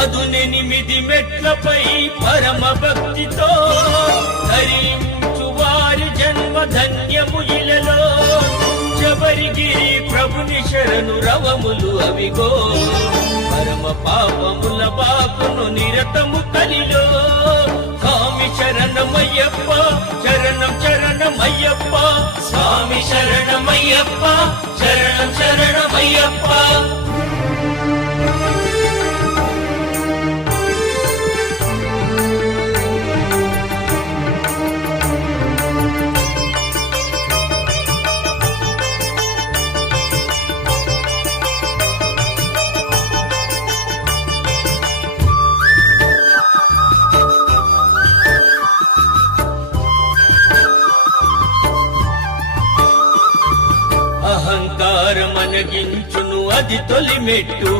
పదునెనిమిది మెట్లపై పరమ భక్తితో ధరించు వారి జన్మ ధన్యము ఇలలో శబరిగిరి ప్రభుని శరణు రవములు అవిగో పరమ పాపముల బాపును నిరతము కలిలో స్వామి శరణమయ్యప్ప శరణం శరణమయ్యప్ప స్వామి శరణమయ్యప్ప శరణం శరణమయ్యప్ప అహంకారమనగించును అది తొలి మెట్టు